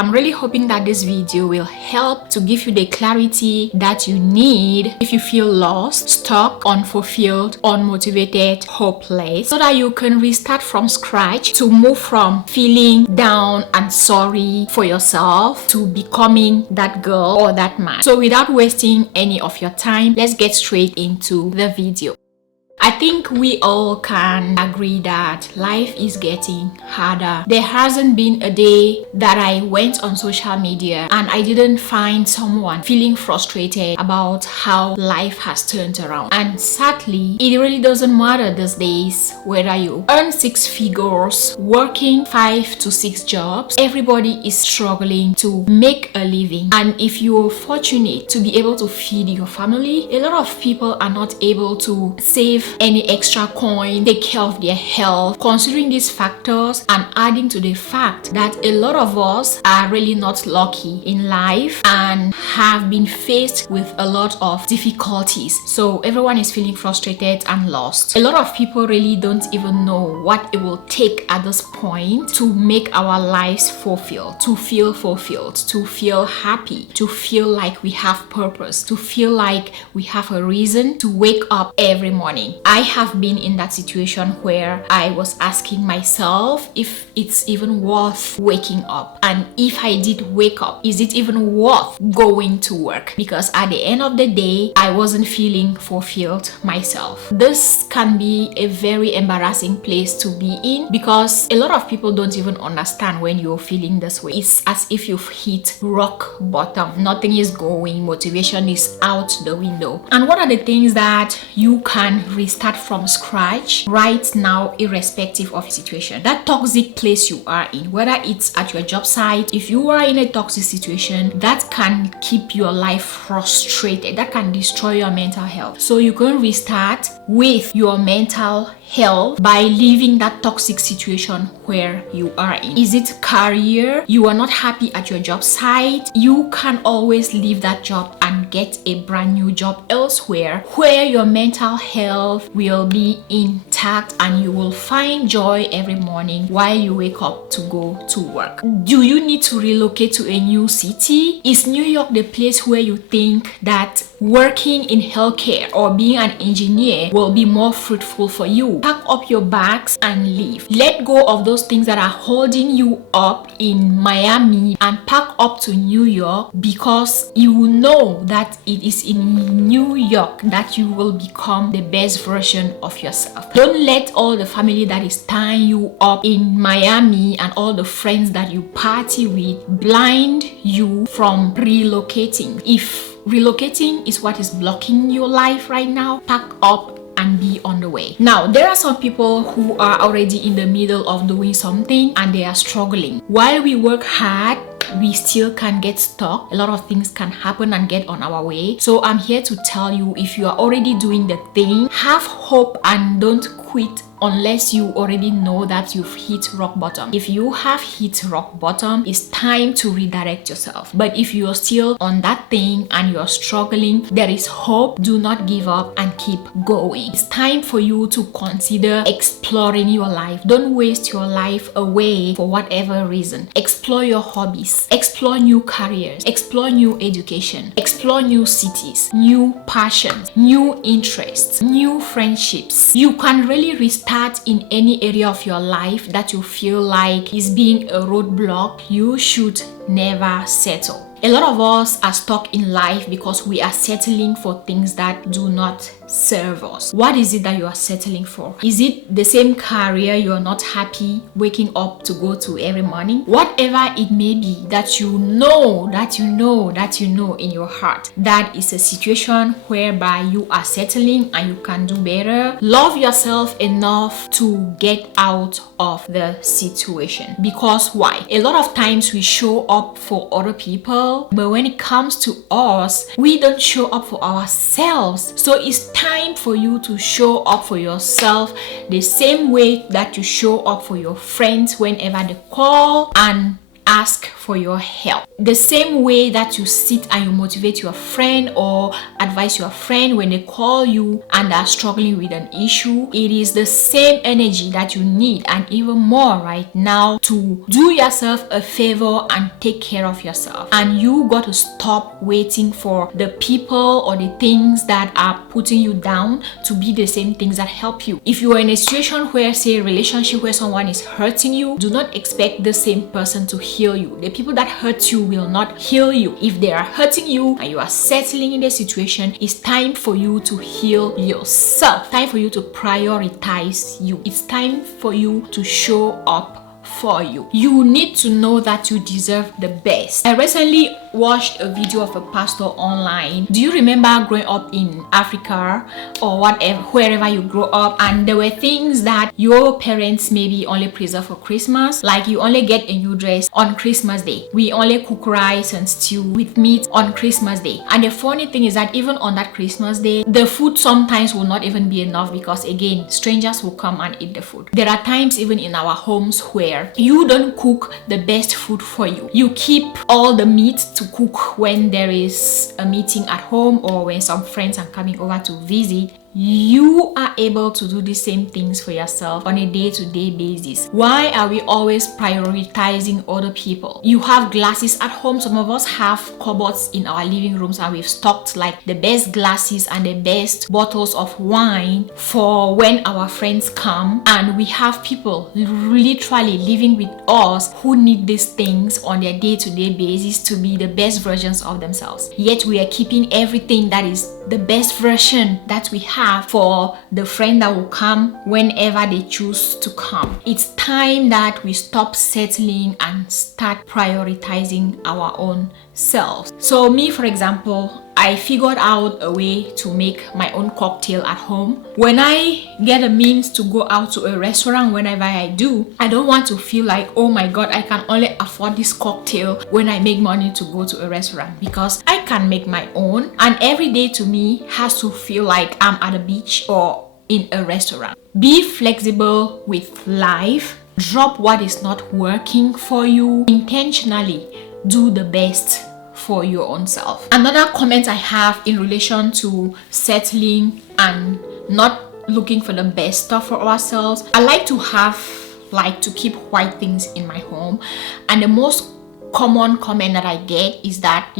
I'm really hoping that this video will help to give you the clarity that you need if you feel lost, stuck, unfulfilled, unmotivated, hopeless, so that you can restart from scratch to move from feeling down and sorry for yourself to becoming that girl or that man. So without wasting any of your time, let's get straight into the video. I think we all can agree that life is getting harder. There hasn't been a day that I went on social media and I didn't find someone feeling frustrated about how life has turned around. And sadly, it really doesn't matter these days whether you earn 6 figures, working 5 to 6 jobs. Everybody is struggling to make a living. And if you're fortunate to be able to feed your family, a lot of people are not able to save any extra coin, take care of their health. Considering these factors and adding to the fact that a lot of us are really not lucky in life and have been faced with a lot of difficulties, so everyone is feeling frustrated and lost. A lot of people really don't even know what it will take at this point to make our lives fulfilled, to feel happy, to feel like we have purpose, to feel like we have a reason to wake up every morning. I have been in that situation where I was asking myself if it's even worth waking up, and if I did wake up, is it even worth going to work? Because at the end of the day, I wasn't feeling fulfilled myself. This can be a very embarrassing place to be in because a lot of people don't even understand when you're feeling this way. It's as if you've hit rock bottom. Nothing is going, motivation is out the window. And what are the things that you can restart from scratch right now, irrespective of the situation? That toxic place you are in, whether it's at your job site, if you are in a toxic situation, that can keep your life frustrated, that can destroy your mental health. So you can restart with your mental health by leaving that toxic situation where you are in. Is it career? You are not happy at your job site? You can always leave that job and get a brand new job elsewhere where your mental health will be intact and you will find joy every morning while you wake up to go to work. Do you need to relocate to a new city? Is New York the place where you think that working in healthcare or being an engineer will be more fruitful for you? Pack up your bags and leave. Let go of those things that are holding you up in Miami and pack up to New York, because you know that it is in New York that you will become the best version of yourself. Don't let all the family that is tying you up in Miami and all the friends that you party with blind you from relocating. If relocating is what is blocking your life right now, pack up and be on the way. Now, there are some people who are already in the middle of doing something and they are struggling. While we work hard, we still can get stuck. A lot of things can happen and get on our way. So I'm here to tell you, if you are already doing the thing, have hope and don't quit unless you already know that you've hit rock bottom. If you have hit rock bottom, it's time to redirect yourself. But if you're still on that thing and you're struggling, there is hope. Do not give up and keep going. It's time for you to consider exploring your life. Don't waste your life away for whatever reason. Explore your hobbies, explore new careers, explore new education, explore new cities, new passions, new interests, new friendships. You can really restart in any area of your life that you feel like is being a roadblock. You should never settle. A lot of us are stuck in life because we are settling for things that do not serve us. What is it that you are settling for? Is it the same career you are not happy waking up to go to every morning? Whatever it may be that you know in your heart, that is a situation whereby you are settling and you can do better. Love yourself enough to get out of the situation. Because why? A lot of times we show up for other people, but when it comes to us, we don't show up for ourselves. So it's time for you to show up for yourself the same way that you show up for your friends whenever they call and ask for your help. The same way that you sit and you motivate your friend or advise your friend when they call you and are struggling with an issue, it is the same energy that you need, and even more right now, to do yourself a favor and take care of yourself. And you got to stop waiting for the people or the things that are putting you down to be the same things that help you. If you are in a situation where, say, a relationship where someone is hurting you, do not expect the same person to heal you. The people that hurt you will not heal you. If they are hurting you and you are settling in the situation, it's time for you to heal yourself. Time for you to prioritize you. It's time for you to show up for you. You need to know that you deserve the best. I recently watched a video of a pastor online. Do you remember growing up in Africa or whatever, wherever you grow up, and there were things that your parents maybe only preserve for Christmas, like you only get a new dress on Christmas Day. We only cook rice and stew with meat on Christmas Day. And the funny thing is that even on that Christmas Day, the food sometimes will not even be enough, because again, strangers will come and eat the food. There are times even in our homes where you don't cook the best food for you. You keep all the meat to cook when there is a meeting at home or when some friends are coming over to visit. You are able to do the same things for yourself on a day-to-day basis. Why are we always prioritizing other people? You have glasses at home. Some of us have cupboards in our living rooms and we've stocked like the best glasses and the best bottles of wine for when our friends come, and we have people literally living with us who need these things on their day-to-day basis to be the best versions of themselves. Yet we are keeping everything that is the best version that we have for the friend that will come whenever they choose to come. It's time that we stop settling and start prioritizing our own selves. So me, for example, I figured out a way to make my own cocktail at home. When I get a means to go out to a restaurant, whenever I do, I don't want to feel like, oh my god, I can only afford this cocktail when I make money to go to a restaurant, because I can make my own, and every day to me has to feel like I'm at a beach or in a restaurant. Be flexible with life. Drop what is not working for you. Intentionally do the best for your own self. Another comment I have in relation to settling and not looking for the best stuff for ourselves, I like to keep white things in my home, and the most common comment that I get is that,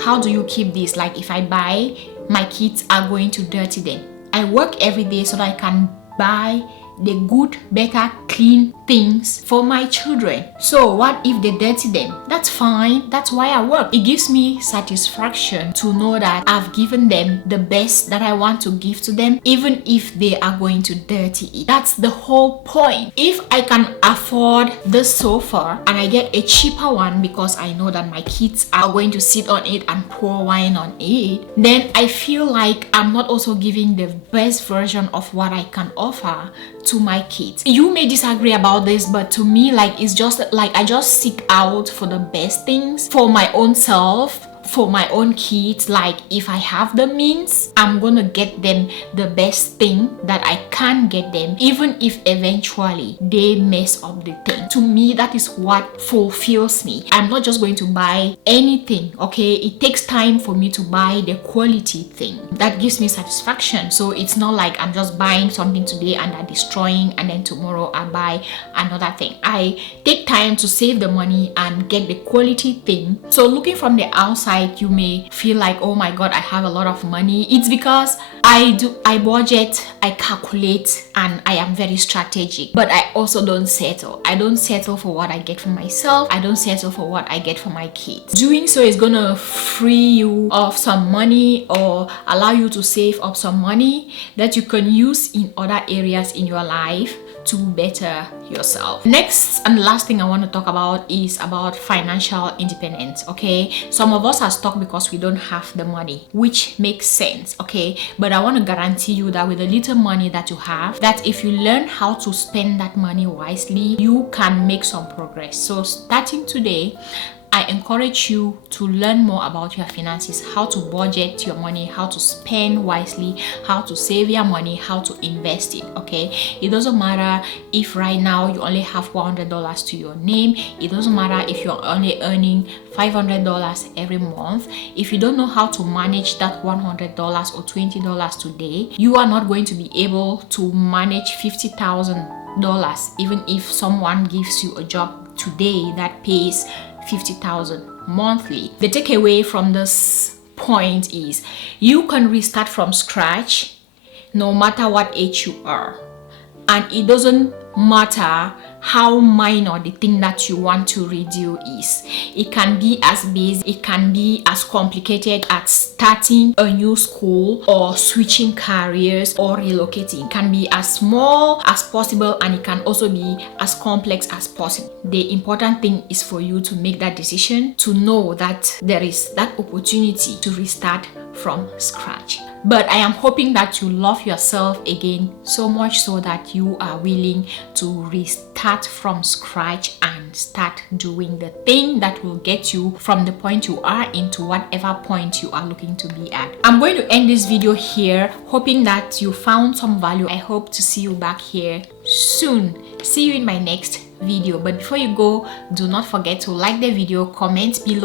how do you keep this? Like, if I buy, my kids are going to dirty them. I work every day so that I can buy the good, better, clean things for my children. So what if they dirty them? That's fine. That's why I work. It gives me satisfaction to know that I've given them the best that I want to give to them, even if they are going to dirty it. That's the whole point. If I can afford the sofa and I get a cheaper one because I know that my kids are going to sit on it and pour wine on it, then I feel like I'm not also giving the best version of what I can offer to my kids. You may disagree about this, but to me, it's just like I just seek out for the best things for my own self, for my own kids. Like, if I have the means, I'm gonna get them the best thing that I can get them, even if eventually they mess up the thing. To me, that is what fulfills me. I'm not just going to buy anything, okay? It takes time for me to buy the quality thing that gives me satisfaction. So it's not like I'm just buying something today and I'm destroying, and then tomorrow I buy another thing. I take time to save the money and get the quality thing. So looking from the outside, you may feel like, oh my god, I have a lot of money. It's because I budget, I calculate, and I am very strategic. But I also don't settle. I don't settle for what I get for myself. I don't settle for what I get for my kids. Doing so is gonna free you of some money or allow you to save up some money that you can use in other areas in your life to better yourself. Next and last thing I want to talk about is about financial independence. Okay, some of us are stuck because we don't have the money, which makes sense. Okay, but I want to guarantee you that with the little money that you have, that if you learn how to spend that money wisely, you can make some progress. So starting today, I encourage you to learn more about your finances, how to budget your money, how to spend wisely, how to save your money, how to invest it. Okay, it doesn't matter if right now you only have $100 to your name. It doesn't matter if you're only earning $500 every month. If you don't know how to manage that $100 or $20 today, you are not going to be able to manage $50,000 even if someone gives you a job today that pays $50,000 monthly. The takeaway from this point is you can restart from scratch no matter what age you are, and it doesn't matter how minor the thing that you want to redo is. It can be as basic, it can be as complicated as starting a new school or switching careers or relocating. It can be as small as possible, and it can also be as complex as possible. The important thing is for you to make that decision, to know that there is that opportunity to restart from scratch. But I am hoping that you love yourself again, so much so that you are willing to restart from scratch and start doing the thing that will get you from the point you are into whatever point you are looking to be at. I'm going to end this video here, hoping that you found some value. I hope to see you back here soon. See you in my next video. But before you go, do not forget to like the video, comment below